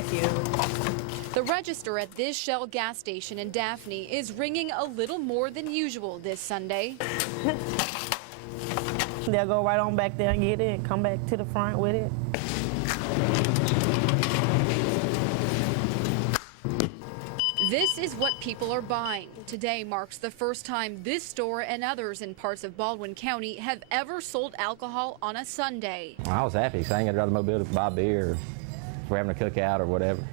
Thank you. The register at this Shell gas station in Daphne is ringing a little more than usual this Sunday. They'll go right on back there and get it and come back to the front with it. This is what people are buying. Today marks the first time this store and others in parts of Baldwin County have ever sold alcohol on a Sunday. I was happy, so I ain't got to drive the mobile to buy beer, or if we're having a cookout or whatever.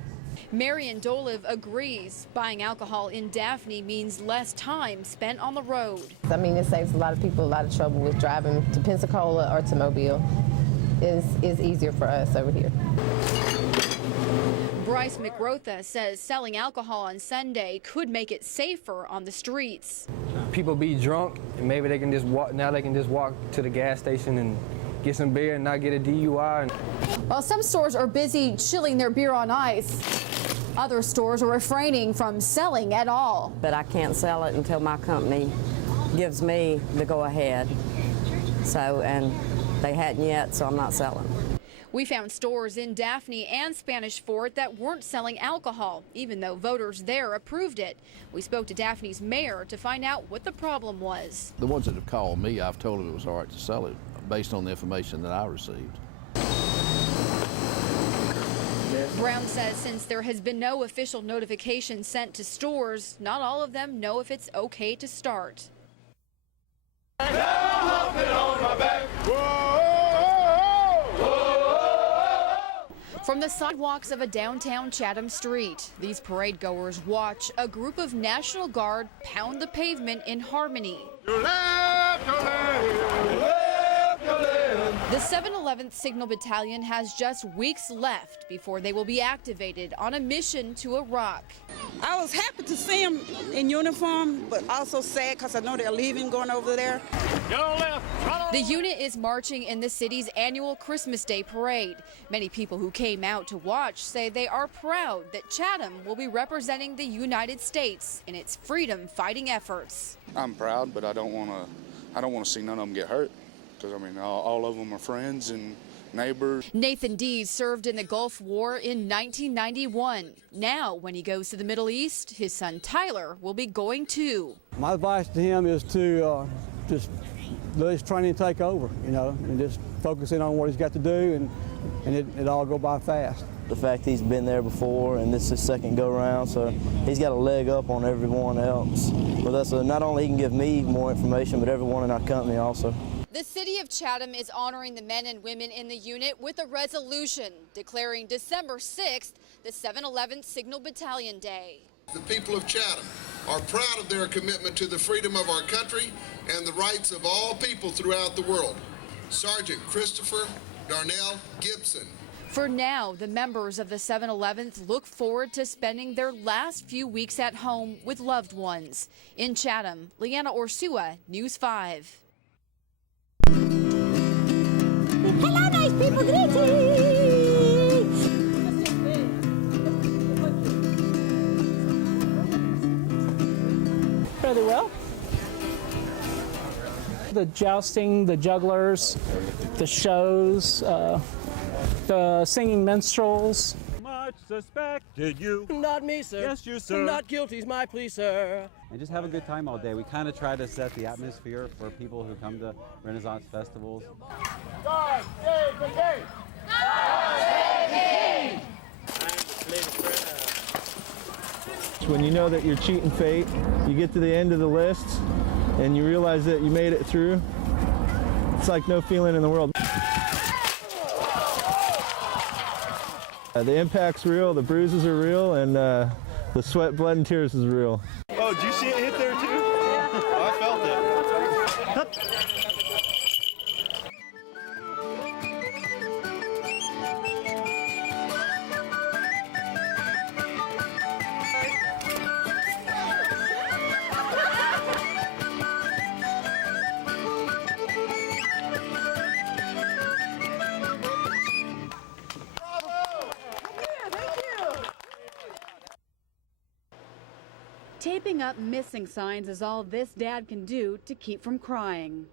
Marion Dolive agrees. Buying alcohol in Daphne means less time spent on the road. I mean, it saves a lot of people a lot of trouble with driving to Pensacola or to Mobile. It's easier for us over here. Bryce McRotha says selling alcohol on Sunday could make it safer on the streets. People be drunk, and maybe they can just walk. Now they can just walk to the gas station and get some beer and not get a DUI. While some stores are busy chilling their beer on ice, other stores are refraining from selling at all. But I can't sell it until my company gives me the go-ahead. So, and they hadn't yet, so I'm not selling. We found stores in Daphne and Spanish Fort that weren't selling alcohol, even though voters there approved it. We spoke to Daphne's mayor to find out what the problem was. The ones that have called me, I've told them it was all right to sell it based on the information that I received. Brown says since there has been no official notification sent to stores, not all of them know if it's okay to start. From the sidewalks of a downtown Chatham street, these parade goers watch a group of National Guard pound the pavement in harmony. The 711th Signal Battalion has just weeks left before they will be activated on a mission to Iraq. I was happy to see them in uniform, but also sad because I know they're leaving, going over there. The unit is marching in the city's annual Christmas Day parade. Many people who came out to watch say they are proud that Chatham will be representing the United States in its freedom-fighting efforts. I'm proud, but I don't want to see none of them get hurt. Because, I mean, all of them are friends and neighbors. Nathan Dees served in the Gulf War in 1991. Now, when he goes to the Middle East, his son Tyler will be going too. My advice to him is to just let his training take over, you know, and just focus in on what he's got to do, and it all go by fast. The fact he's been there before and this is his second go-round, so he's got a leg up on everyone else. But that's not only he can give me more information, but everyone in our company also. The city of Chatham is honoring the men and women in the unit with a resolution declaring December 6th the 711th Signal Battalion Day. The people of Chatham are proud of their commitment to the freedom of our country and the rights of all people throughout the world. Sergeant Christopher Darnell Gibson. For now, the members of the 711th look forward to spending their last few weeks at home with loved ones. In Chatham, Leanna Orsua, News 5. Hello, nice people, greetings! Fairly well. The jousting, the jugglers, the shows, the singing minstrels. Much suspected you. Not me, sir. Yes, you, sir. Not guilty is my plea, sir. And just have a good time all day. We kind of try to set the atmosphere for people who come to Renaissance festivals. When you know that you're cheating fate, you get to the end of the list and you realize that you made it through. It's like no feeling in the world. The impact's real, the bruises are real, and the sweat, blood, and tears is real. Oh, did you see it hit there too? Yeah. Oh, I felt it. Taping up missing signs is all this dad can do to keep from crying.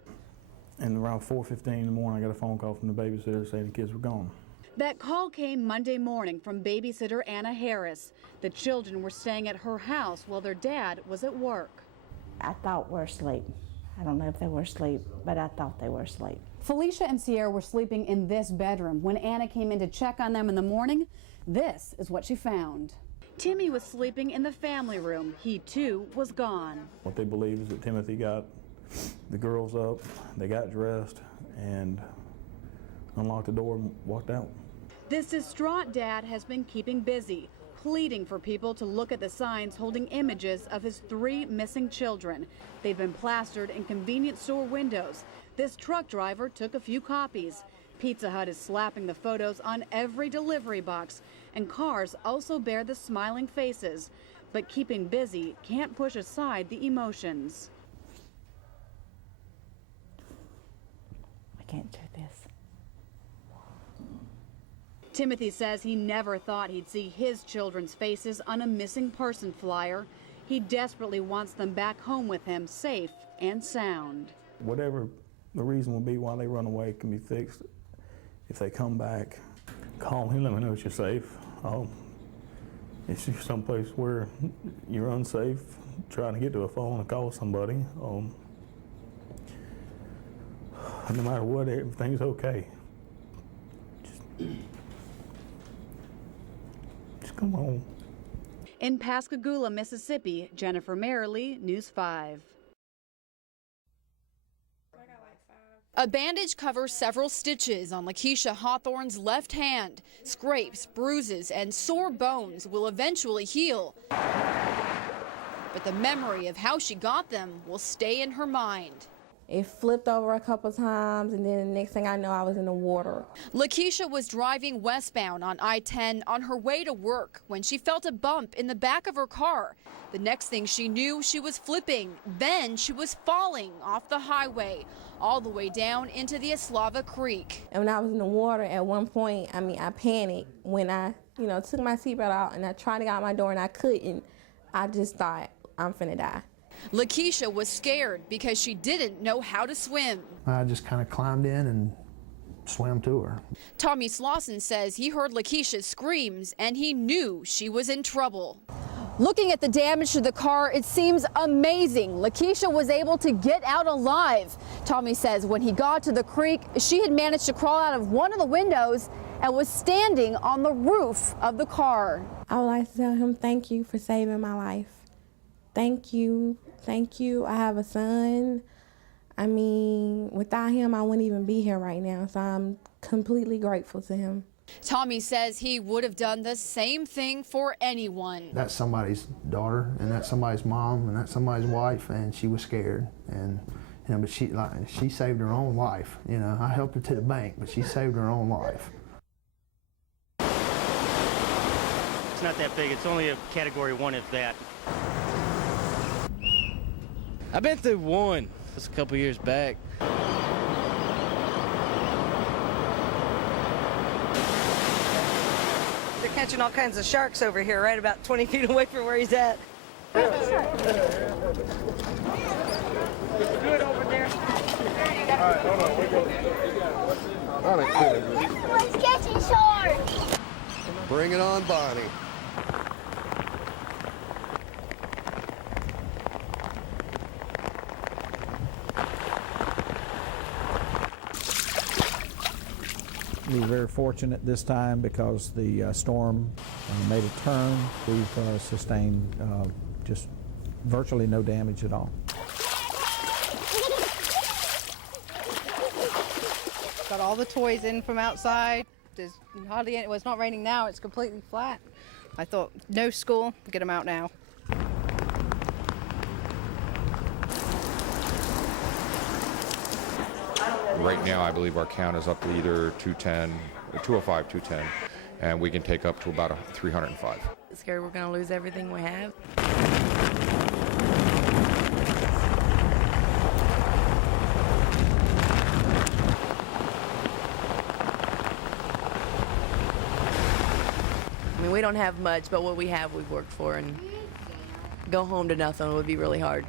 And around 4:15 in the morning, I got a phone call from the babysitter saying the kids were gone. That call came Monday morning from babysitter Anna Harris. The children were staying at her house while their dad was at work. I thought we were asleep. I don't know if they were asleep, but I thought they were asleep. Felicia and Sierra were sleeping in this bedroom. When Anna came in to check on them in the morning, this is what she found. Timmy was sleeping in the family room. He too was gone. What they believe is that Timothy got the girls up, they got dressed, and unlocked the door and walked out. This distraught dad has been keeping busy, pleading for people to look at the signs holding images of his 3 missing children. They've been plastered in convenience store windows. This truck driver took a few copies. Pizza Hut is slapping the photos on every delivery box, and cars also bear the smiling faces. But keeping busy can't push aside the emotions. I can't do this. Timothy says he never thought he'd see his children's faces on a missing person flyer. He desperately wants them back home with him, safe and sound. Whatever the reason will be why they run away can be fixed. If they come back, call me, let me know that you're safe. If you're someplace where you're unsafe, trying to get to a phone and call somebody, no matter what, everything's okay. Just come home. In Pascagoula, Mississippi, Jennifer Merrily, News 5. A bandage covers several stitches on Lakeisha Hawthorne's left hand. Scrapes, bruises, and sore bones will eventually heal. But the memory of how she got them will stay in her mind. It flipped over a couple times, and then the next thing I know, I was in the water. Lakeisha was driving westbound on I-10 on her way to work when she felt a bump in the back of her car. The next thing she knew, she was flipping. Then she was falling off the highway, all the way down into the Eslava Creek. And when I was in the water, at one point, I panicked when I, took my seatbelt out and I tried to get out my door and I couldn't. I just thought, I'm finna die. Lakeisha was scared because she didn't know how to swim. I just kind of climbed in and swam to her. Tommy Slauson says he heard Lakeisha's screams and he knew she was in trouble. Looking at the damage to the car, it seems amazing. Lakeisha was able to get out alive. Tommy says when he got to the creek, she had managed to crawl out of one of the windows and was standing on the roof of the car. I would like to tell him thank you for saving my life. Thank you. Thank you. I have a son. Without him, I wouldn't even be here right now, so I'm completely grateful to him. Tommy says he would have done the same thing for anyone. That's somebody's daughter, and that's somebody's mom, and that's somebody's wife, and she was scared. And but she saved her own life. I helped her to the bank, but she saved her own life. It's not that big. It's only a Category 1, if that. I've been through one just a couple years back. They're catching all kinds of sharks over here, right about 20 feet away from where he's at. It's good over there. All right, hold on. Everyone's catching sharks. Bring it on, Bonnie. We were very fortunate this time because the storm made a turn. We've sustained just virtually no damage at all. Got all the toys in from outside. There's hardly any, well, it's not raining now, it's completely flat. I thought, no school, get them out now. Right now, I believe our count is up to either 210, 205, 210, and we can take up to about 305. It's scary we're going to lose everything we have. We don't have much, but what we have we've worked for, and go home to nothing would be really hard.